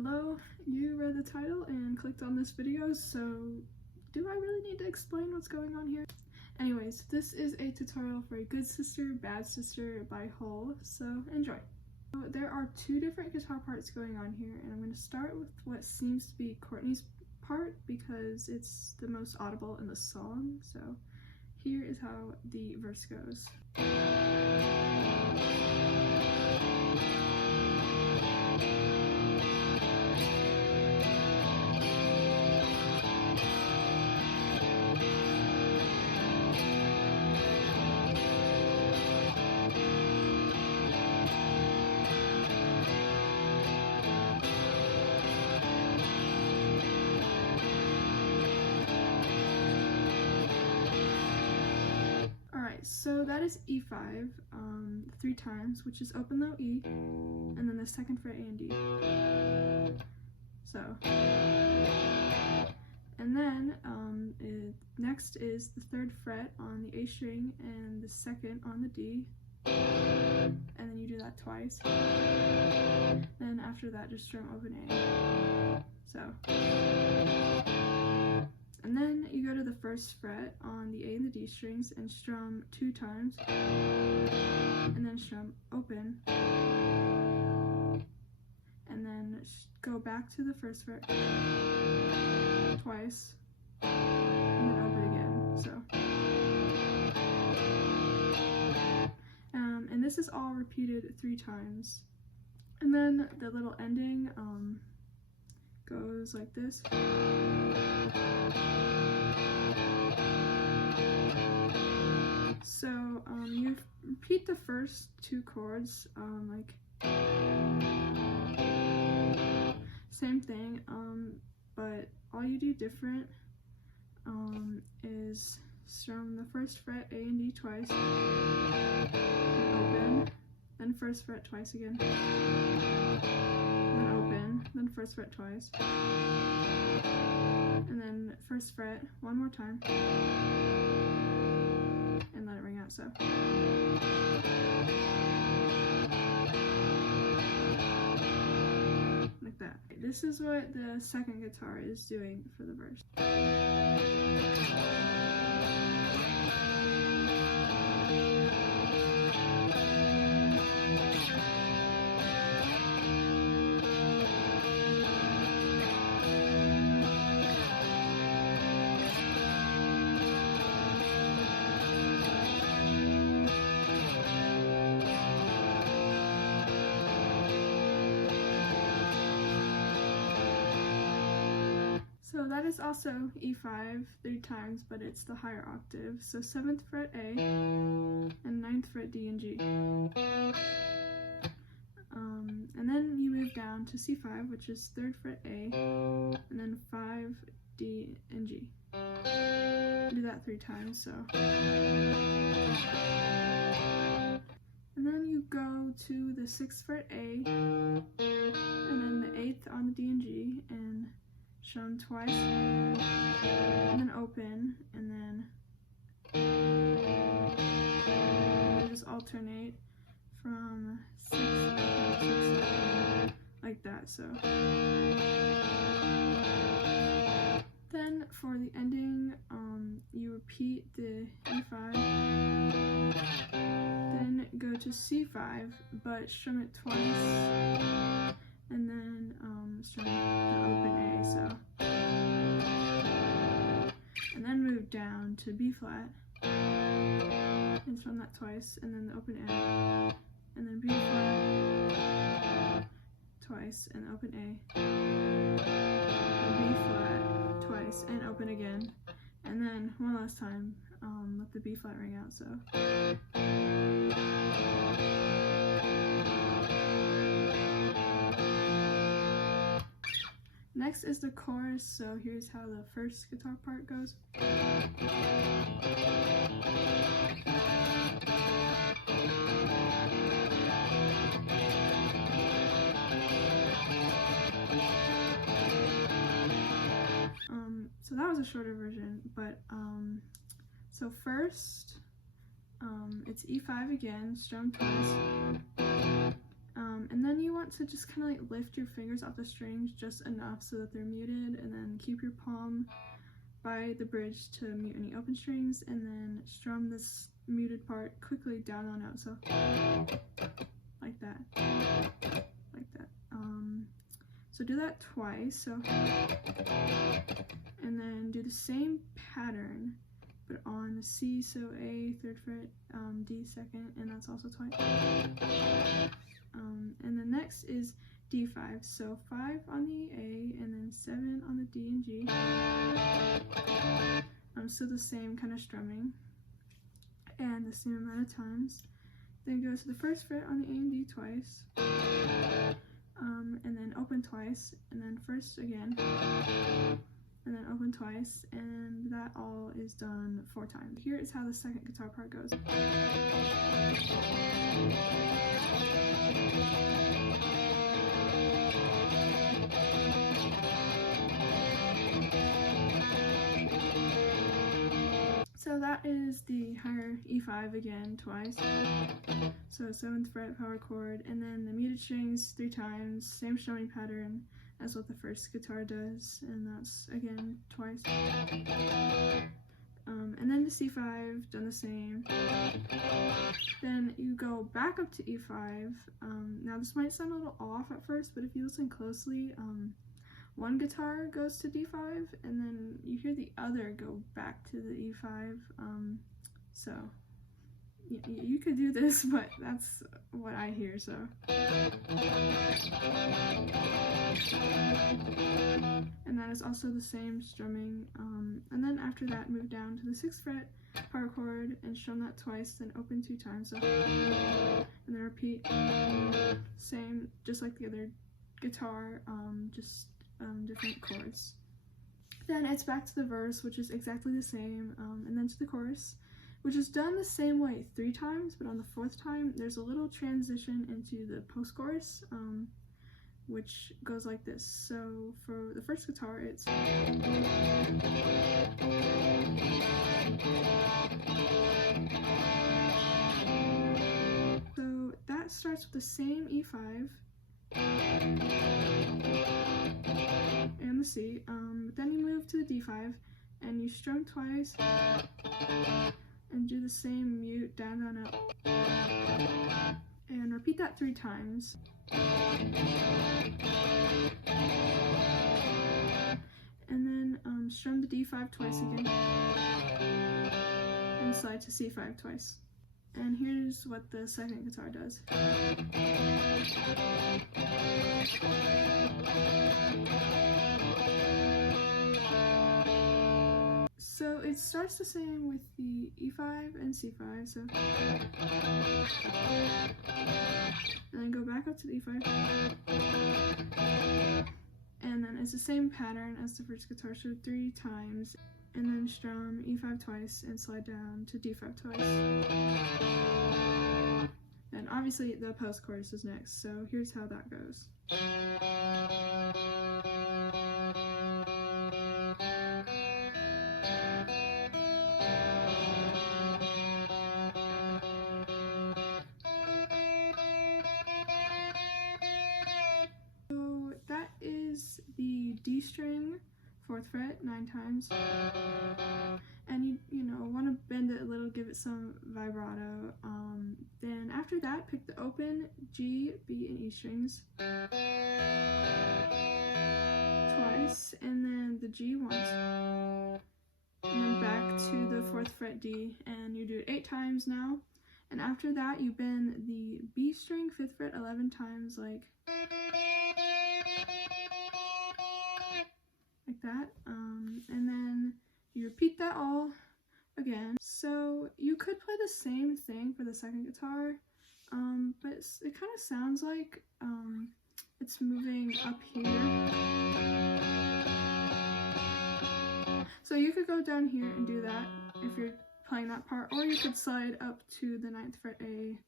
Hello, you read the title and clicked on this video, so do I really need to explain what's going on here? Anyways, this is a tutorial for a Good Sister, Bad Sister by Hull, so enjoy. So there are two different guitar parts going on here, and I'm going to start with what seems to be Courtney's part because it's the most audible in the song, so here is how the verse goes. So that is E5 3 times, which is open low E, and then the second fret A and D. So, and then next is the 3rd fret on the A string and the 2nd on the D, and then you do that twice. Then after that, just strum open A. So. And then you go to the 1st fret on the A and the D strings and strum 2 times, and then strum open, and then go back to the 1st fret twice, and then open again. So, and this is all repeated 3 times. And then the little ending goes like this. So you repeat the first 2 chords, like same thing, but all you do different is strum the 1st fret A and D twice, and open, then 1st fret twice again, then open, then 1st fret twice, and then 1st fret one more time, and let it ring out. So like that. This is what the 2nd guitar is doing for the verse. So that is also E5 3 times, but it's the higher octave. So 7th fret A and 9th fret D and G. And then you move down to C5, which is 3rd fret A, and then 5, D, and G. Do that 3 times, so. And then you go to the 6th fret A, and then the 8th on the D and G, and strum twice, and then open, and then you just alternate from 6 like that. So then for the ending, you repeat the E5, then go to C5, but strum it twice, and then strum the open A, so. And then move down to B flat, and strum that twice, and then the open A, and then B flat twice, and open A, and B flat twice, and open again, and then one last time, let the B flat ring out, so. Next is the chorus, so here's how the 1st guitar part goes. So that was a shorter version, but so first it's E5 again, strum twice, And then you want to just kind of like lift your fingers off the strings just enough so that they're muted, and then keep your palm by the bridge to mute any open strings, and then strum this muted part quickly down on out, so like that, like that. So do that twice, so, and then do the same pattern but on the C, so A 3rd fret, D 2nd, and that's also twice. And the next is D5, so 5 on the A and then 7 on the D and G. So the same kind of strumming and the same amount of times. Then go to the 1st fret on the A and D twice, and then open twice, and then 1st again, and then open twice, and that all is done 4 times. Here is how the second guitar part goes. So that is the higher E5 again twice, so 7th fret power chord, and then the muted strings 3 times, same strumming pattern as what the first guitar does, and that's again twice. And then the C5, done the same. Then you go back up to E5. Now this might sound a little off at first, but if you listen closely, one guitar goes to D5, and then you hear the other go back to the E5, so you could do this, but that's what I hear, so. And that is also the same strumming, and then after that move down to the 6th fret power chord and strum that twice, then open 2 times, so, and then repeat, same, just like the other guitar, just different chords. Then it's back to the verse, which is exactly the same, and then to the chorus, which is done the same way 3 times, but on the 4th time there's a little transition into the post-chorus, which goes like this. So for the first guitar, it's so that starts with the same E5 and the C, then you move to the D5 and you strum twice and do the same mute down, down, up, and repeat that 3 times. And then strum the D5 twice again and slide to C5 twice. And here's what the second guitar does. So it starts the same with the E5 and C5, so, and then go back up to the E5, and then it's the same pattern as the first guitar, so 3 times, and then strum E5 twice and slide down to D5 twice. And obviously the post chorus is next, so here's how that goes. So that is the D string, 4th fret, 9 times. And you know, want to bend it a little, give it some vibrato. Then after that, pick the open G, B, and E strings twice, and then the G once, and then back to the 4th fret D, and you do it 8 times now. And after that, you bend the B string, 5th fret, 11 times, like that, and then you repeat that all again. So you could play the same thing for the second guitar, but it kind of sounds like it's moving up here. So you could go down here and do that if you're playing that part, or you could slide up to the 9th fret A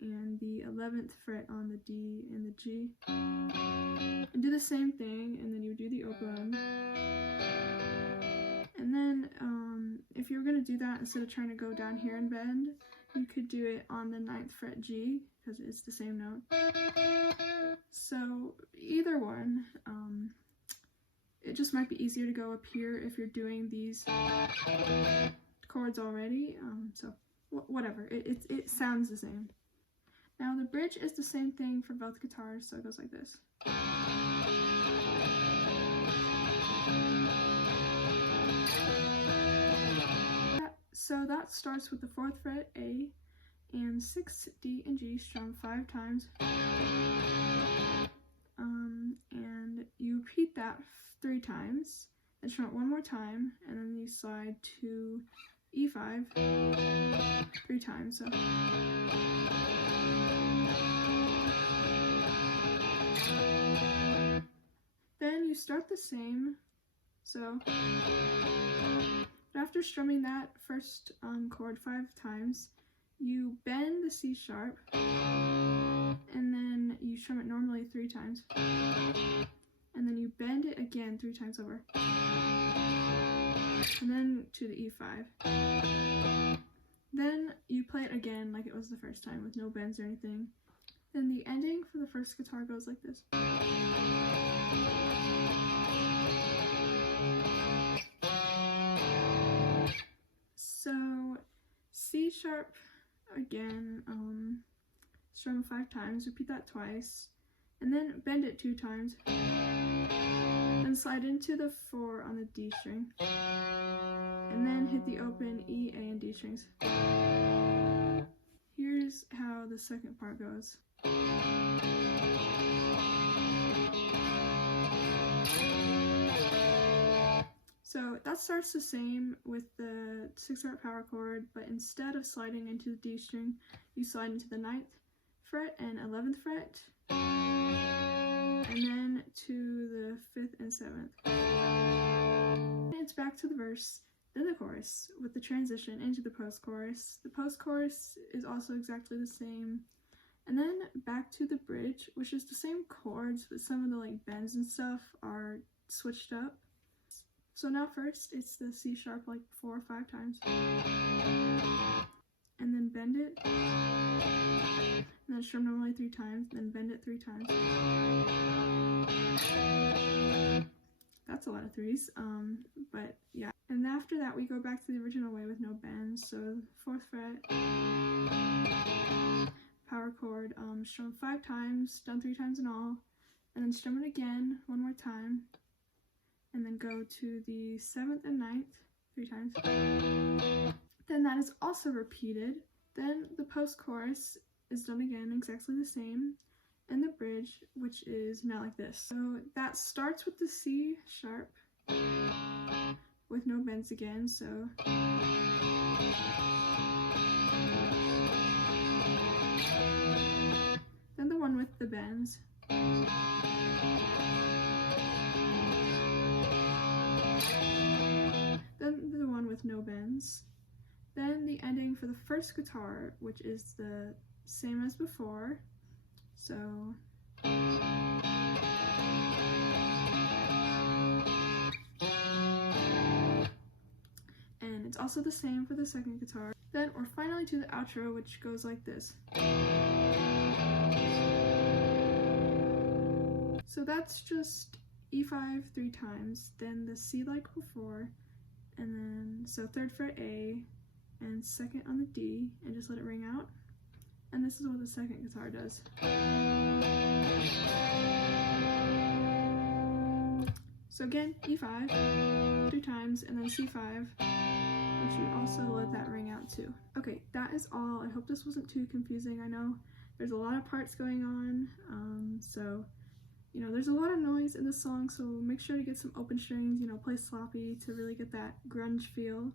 and the 11th fret on the D and the G, and do the same thing, and then you do the open. And then if you were going to do that, instead of trying to go down here and bend, you could do it on the 9th fret G, because it's the same note. So either one, it just might be easier to go up here if you're doing these chords already, so whatever, it sounds the same. Now the bridge is the same thing for both guitars, so it goes like this. So that starts with the 4th fret A and 6th D and G strummed 5 times. And you repeat that 3 times, and strum it one more time, and then you slide to E5 3 times. So then you start the same. So after strumming that first chord 5 times, you bend the C sharp, and then you strum it normally 3 times, and then you bend it again 3 times over, and then to the E5. Then you play it again like it was the first time with no bends or anything. Then the ending for the first guitar goes like this. So C sharp again, strum 5 times, repeat that twice, and then bend it 2 times, then slide into the 4 on the D string, and then hit the open E, A, and D strings. Here's how the second part goes. So that starts the same with the 6th fret power chord, but instead of sliding into the D string, you slide into the 9th fret and 11th fret, and then to the 5th and 7th. And it's back to the verse, then the chorus, with the transition into the post-chorus. The post-chorus is also exactly the same. And then back to the bridge, which is the same chords, but some of the bends and stuff are switched up. So now first, it's the C sharp 4 or 5 times, and then bend it, and then strum normally 3 times, then bend it 3 times. That's a lot of 3s, but yeah. And after that, we go back to the original way with no bends. So 4th fret, power chord, strum 5 times, done 3 times in all, and then strum it again 1 more time, and then go to the 7th and 9th 3 times. Then that is also repeated. Then the post-chorus is done again, exactly the same, and the bridge, which is now like this. So that starts with the C sharp with no bends again, so then the one with the bends, then the one with no bends, then the ending for the first guitar, which is the same as before, so and it's also the same for the second guitar. Then we're finally to the outro, which goes like this. So that's just E5 3 times, then the C like before, and then so 3rd fret A and 2nd on the D, and just let it ring out. And this is what the second guitar does. So again, E5 3 times, and then C5, which you also let that ring out too. Okay, that is all. I hope this wasn't too confusing. I know there's a lot of parts going on, so there's a lot of noise in the song, so make sure to get some open strings, play sloppy to really get that grunge feel.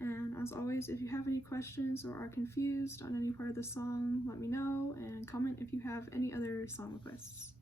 And as always, if you have any questions or are confused on any part of the song, let me know, and comment if you have any other song requests.